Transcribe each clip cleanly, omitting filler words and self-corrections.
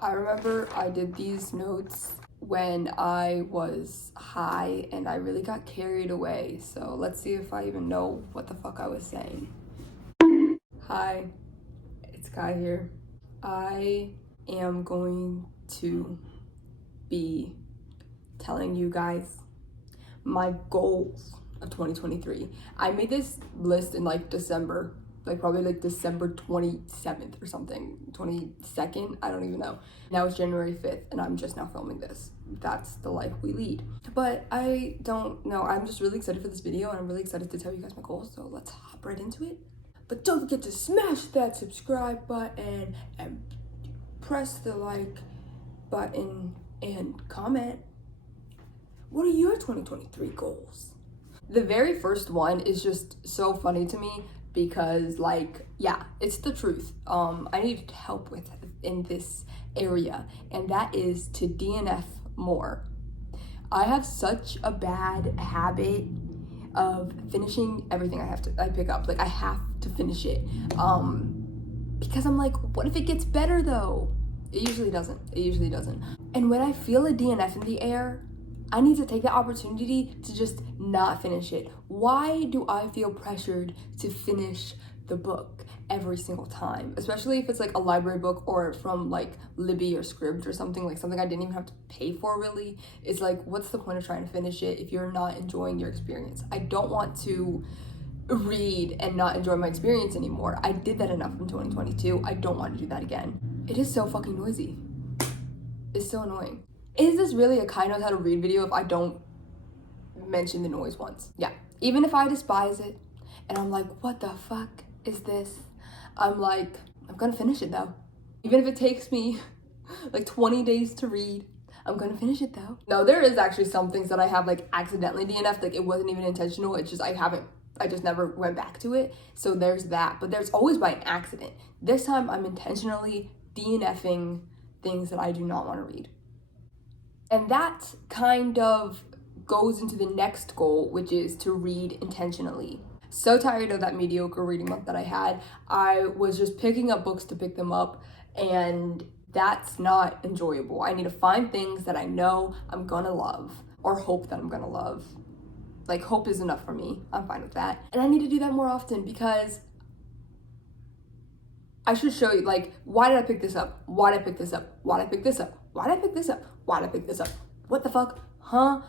I remember I did these notes when I was high and I really got carried away. So let's see if I even know what the fuck I was saying. Hi, it's Kai here. I am going to be telling you guys my goals of 2023. I made this list in like December, probably like December 27th or something, 22nd, I don't even know. Now it's January 5th and I'm just now filming this. That's the life we lead. But I don't know, I'm just really excited for this video and I'm really excited to tell you guys my goals, so let's hop right into it. But don't forget to smash that subscribe button and press the like button and comment. What are your 2023 goals? The very first one is just so funny to me because, like, yeah, it's the truth. I need help with in this area, and that is to DNF more. I have such a bad habit of finishing everything I pick up. Like, I have to finish it. Because I'm like, what if it gets better though? It usually doesn't. And when I feel a DNF in the air, I need to take the opportunity to just not finish it. Why do I feel pressured to finish the book every single time? Especially if it's like a library book or from like Libby or Scribd or something, like something I didn't even have to pay for really. It's like, what's the point of trying to finish it if you're not enjoying your experience? I don't want to read and not enjoy my experience anymore. I did that enough in 2022. I don't want to do that again. It is so fucking noisy. It's so annoying. Is this really a Kai knows how to read video if I don't mention the noise once? Yeah. Even if I despise it and I'm like, what the fuck is this? I'm like, I'm gonna finish it though. Even if it takes me like 20 days to read, I'm gonna finish it though. No, there is actually some things that I have like accidentally DNF'd, like it wasn't even intentional. It's just I just never went back to it. So there's that, but there's always by an accident. This time I'm intentionally DNFing things that I do not want to read. And that kind of goes into the next goal, which is to read intentionally. So tired of that mediocre reading month that I had. I was just picking up books to pick them up, and that's not enjoyable. I need to find things that I know I'm gonna love, or hope that I'm gonna love. Like, hope is enough for me. I'm fine with that. And I need to do that more often because I should show you, like, why did I pick this up? Why did I pick this up? Why did I pick this up? Why did I pick this up? Why did I pick this up? What the fuck? Huh?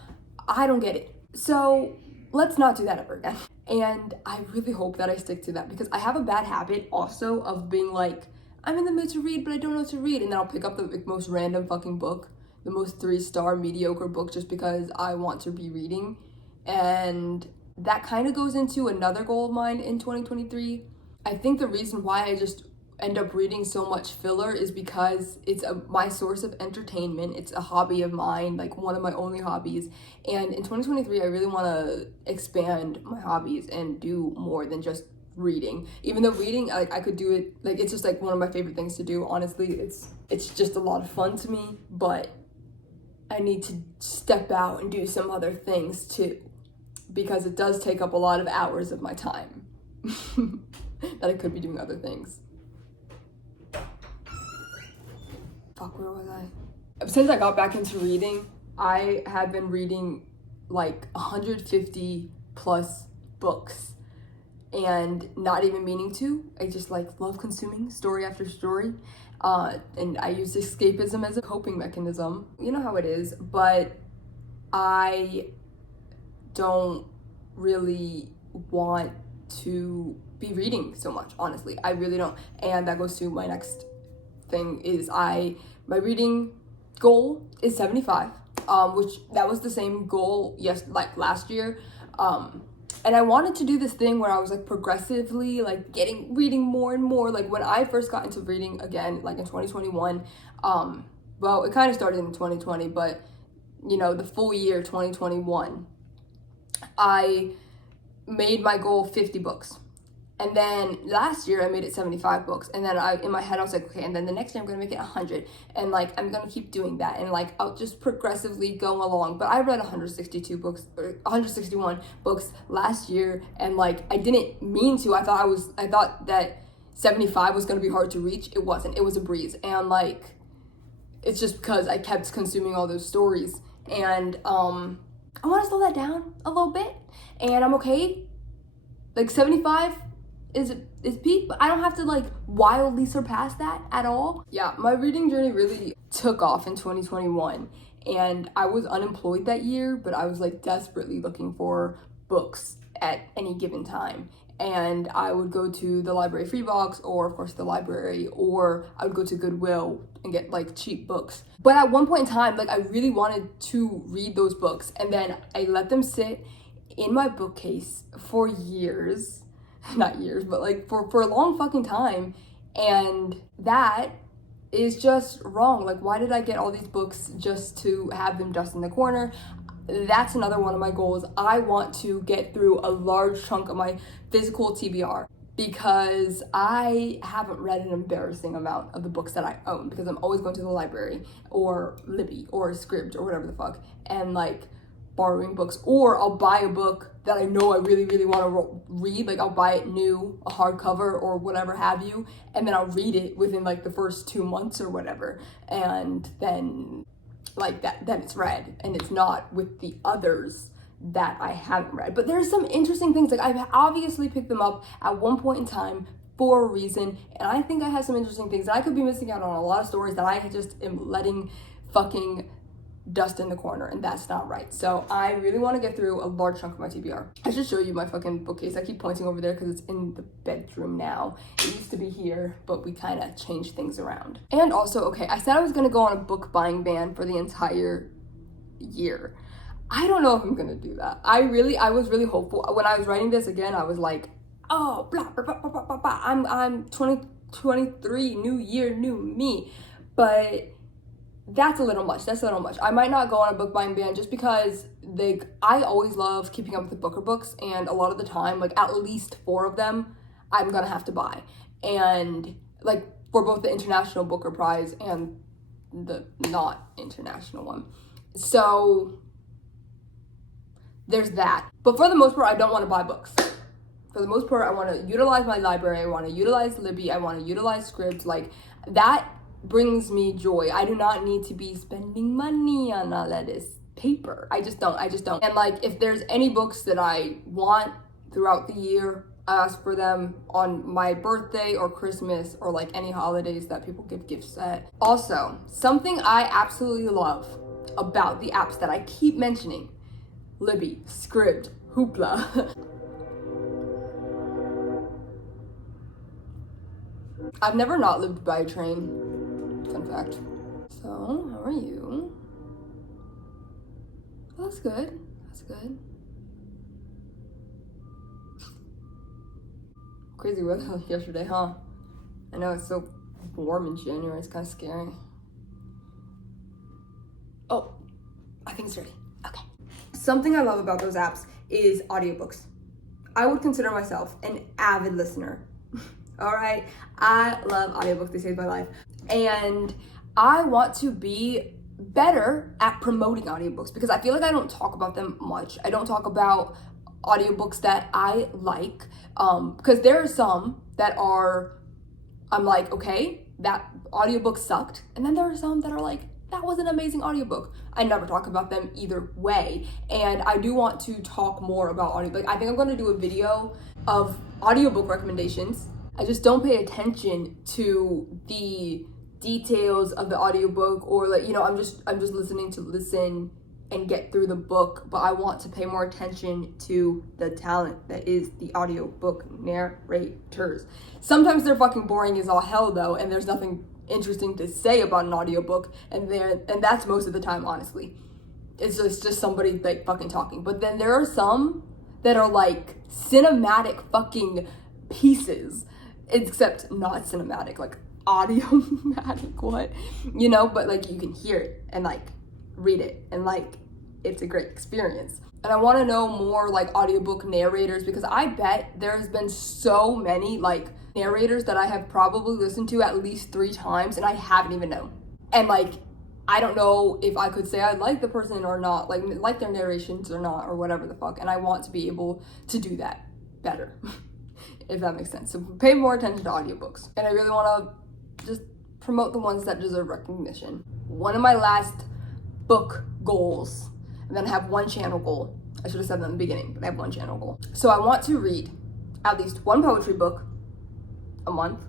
I don't get it. So let's not do that ever again. And I really hope that I stick to that because I have a bad habit also of being like, I'm in the mood to read, but I don't know what to read. And then I'll pick up the most random fucking book, the most 3-star mediocre book just because I want to be reading. And that kind of goes into another goal of mine in 2023. I think the reason why I just end up reading so much filler is because it's my source of entertainment. It's a hobby of mine, like one of my only hobbies. And in 2023, I really want to expand my hobbies and do more than just reading. Even though reading, like I could do it, like it's just like one of my favorite things to do. Honestly, it's just a lot of fun to me, but I need to step out and do some other things too, because it does take up a lot of hours of my time that I could be doing other things. Fuck, where was I? Since I got back into reading, I have been reading like 150 plus books and not even meaning to. I just like love consuming story after story. And I use escapism as a coping mechanism. You know how it is, but I don't really want to be reading so much, honestly. I really don't. And that goes to my next thing is my reading goal is 75, which that was the same goal like last year. And I wanted to do this thing where I was like progressively like reading more and more. Like when I first got into reading again, like in 2021, well, it kind of started in 2020, but you know, the full year 2021, I made my goal 50 books. And then last year I made it 75 books. And then in my head I was like, okay, and then the next year I'm gonna make it 100. And like, I'm gonna keep doing that. And like, I'll just progressively go along. But I read 162 books, or 161 books last year. And like, I didn't mean to. I thought that 75 was gonna be hard to reach. It wasn't, it was a breeze. And like, it's just because I kept consuming all those stories. And I want to slow that down a little bit, and I'm okay. Like 75 is peak, but I don't have to like wildly surpass that at all. Yeah, my reading journey really took off in 2021, and I was unemployed that year, but I was like desperately looking for books at any given time. And I would go to the library free box, or of course the library, or I would go to Goodwill and get like cheap books. But at one point in time, like I really wanted to read those books, and then I let them sit in my bookcase for years, not years, but like for a long fucking time. And that is just wrong. Like, why did I get all these books just to have them just in the corner? That's another one of my goals. I want to get through a large chunk of my physical TBR, because I haven't read an embarrassing amount of the books that I own, because I'm always going to the library or Libby or Scribd or whatever the fuck, and like borrowing books, or I'll buy a book that I know I really, really want to read. Like I'll buy it new, a hardcover or whatever have you, and then I'll read it within like the first 2 months or whatever, and then like that, then it's read, and it's not with the others that I haven't read. But there's some interesting things, like I've obviously picked them up at one point in time for a reason, and I think I have some interesting things, and I could be missing out on a lot of stories that I just am letting fucking dust in the corner, and that's not right. So I really want to get through a large chunk of my TBR. I should show you my fucking bookcase. I keep pointing over there because it's in the bedroom now. It used to be here, but we kind of changed things around. And also, okay, I said I was gonna go on a book buying ban for the entire year. I don't know if I'm gonna do that. I was really hopeful. When I was writing this again, I was like, oh, blah, blah, blah, blah, blah, blah. I'm 2023, new year, new me. But that's a little much. That's a little much. I might not go on a book buying ban just because I always love keeping up with the Booker books, and a lot of the time, like at least 4 of them, I'm gonna have to buy. And like for both the International Booker Prize and the not international one. So there's that. But for the most part, I don't want to buy books. For the most part, I want to utilize my library. I want to utilize Libby. I want to utilize Scribd. Like that brings me joy. I do not need to be spending money on all of this paper. I just don't. And like, if there's any books that I want throughout the year, I ask for them on my birthday or Christmas or like any holidays that people give gifts at. Also, something I absolutely love about the apps that I keep mentioning, Libby, Scribd, Hoopla. I've never not lived by a train. Fun fact. So, how are you? Oh, that's good. That's good. Crazy weather yesterday, huh? I know, it's so warm in January. It's kind of scary. Oh, I think it's ready. Okay. Something I love about those apps is audiobooks. I would consider myself an avid listener. All right, I love audiobooks. They saved my life. And I want to be better at promoting audiobooks, because I feel like I don't talk about them much. I don't talk about audiobooks that I like, because there are some that I'm like, okay, that audiobook sucked. And then there are some that are like, that was an amazing audiobook. I never talk about them either way. And I do want to talk more about audiobook. I think I'm going to do a video of audiobook recommendations. I just don't pay attention to the details of the audiobook, or like, you know, I'm just listening to listen and get through the book, but I want to pay more attention to the talent that is the audiobook narrators. Sometimes they're fucking boring as all hell though, and there's nothing interesting to say about an audiobook, and that's most of the time, honestly. It's just somebody like fucking talking. But then there are some that are like cinematic fucking pieces, except not cinematic, like audiomatic, what? You know, but like you can hear it and like read it, and like it's a great experience. And I want to know more like audiobook narrators, because I bet there's been so many like narrators that I have probably listened to at least 3 times and I haven't even known. And like, I don't know if I could say I like the person or not, like their narrations or not, or whatever the fuck. And I want to be able to do that better, if that makes sense. So pay more attention to audiobooks. And I really want to just promote the ones that deserve recognition. One of my last book goals, and then I have one channel goal. I should have said that in the beginning, but I have one channel goal. So I want to read at least one poetry book a month,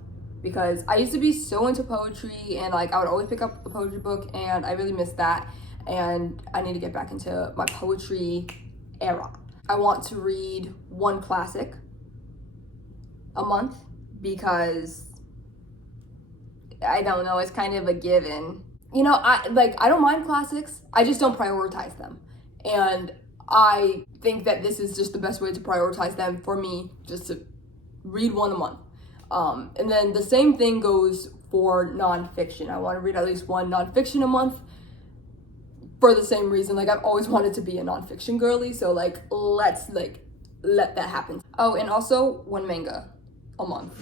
because I used to be so into poetry, and like I would always pick up a poetry book, and I really miss that, and I need to get back into my poetry era. I want to read one classic a month, because I don't know, it's kind of a given. You know, I don't mind classics, I just don't prioritize them. And I think that this is just the best way to prioritize them for me, just to read one a month. And then the same thing goes for nonfiction. I want to read at least one nonfiction a month for the same reason. Like, I've always wanted to be a nonfiction girly, so like, let's like let that happen. Oh, and also one manga a month.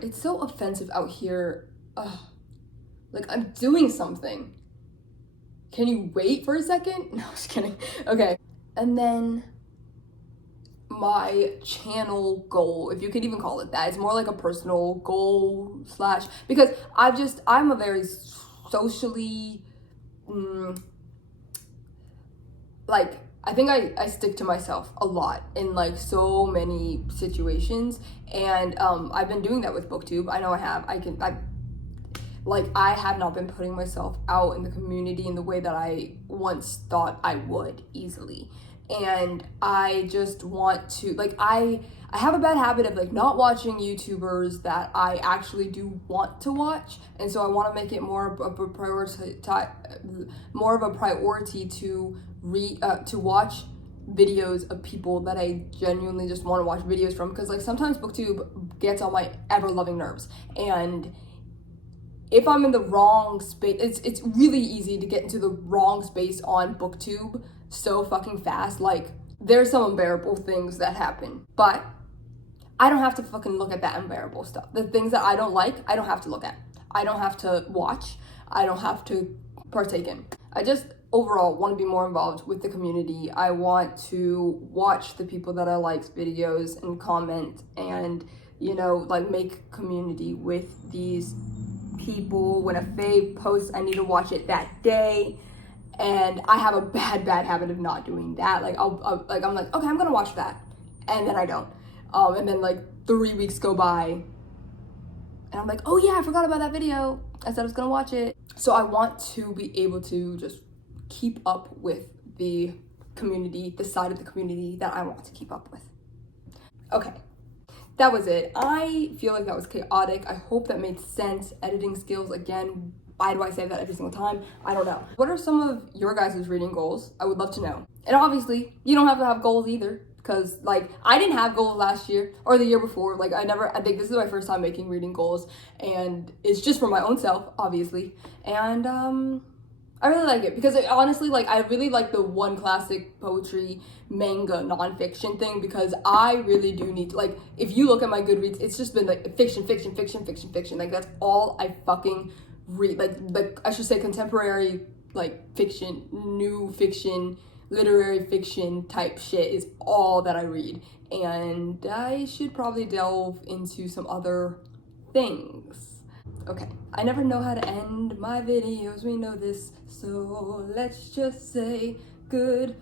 It's so offensive out here. Ugh. Like, I'm doing something. Can you wait for a second? No, just kidding. Okay. And then my channel goal, if you could even call it that, it's more like a personal goal slash, because I'm a very socially, like, I think I stick to myself a lot in like so many situations, and I've been doing that with BookTube. I know I have. I have not been putting myself out in the community in the way that I once thought I would easily. And I just want to, like, I have a bad habit of like not watching YouTubers that I actually do want to watch, and so I want to make it more of a priority to watch videos of people that I genuinely just want to watch videos from, because like sometimes BookTube gets on my ever-loving nerves, and if I'm in the wrong space, it's really easy to get into the wrong space on BookTube so fucking fast. Like, there's some unbearable things that happen, but I don't have to fucking look at that unbearable stuff. The things that I don't like, I don't have to look at. I don't have to watch. I don't have to partake in. I just overall want to be more involved with the community. I want to watch the people that I like's videos and comment, and, you know, like, make community with these people. When a fave posts, I need to watch it that day, and I have a bad habit of not doing that. Like, I'm like, okay, I'm gonna watch that, and then I don't. And then like 3 weeks go by, and I'm like, oh yeah, I forgot about that video. I said I was gonna watch it. So I want to be able to just keep up with the community, the side of the community that I want to keep up with. Okay. That was it. I feel like that was chaotic. I hope that made sense. Editing skills, again, why do I say that every single time? I don't know. What are some of your guys' reading goals? I would love to know. And obviously, you don't have to have goals either, because like, I didn't have goals last year or the year before. Like, I think this is my first time making reading goals, and it's just for my own self, obviously. And I really like it, because honestly, like, I really like the one classic poetry manga nonfiction thing, because I really do need to, like, if you look at my Goodreads, it's just been like fiction. Like, that's all I fucking read. Like I should say contemporary, like, fiction, new fiction, literary fiction type shit is all that I read. And I should probably delve into some other things. Okay, I never know how to end my videos, we know this, so let's just say good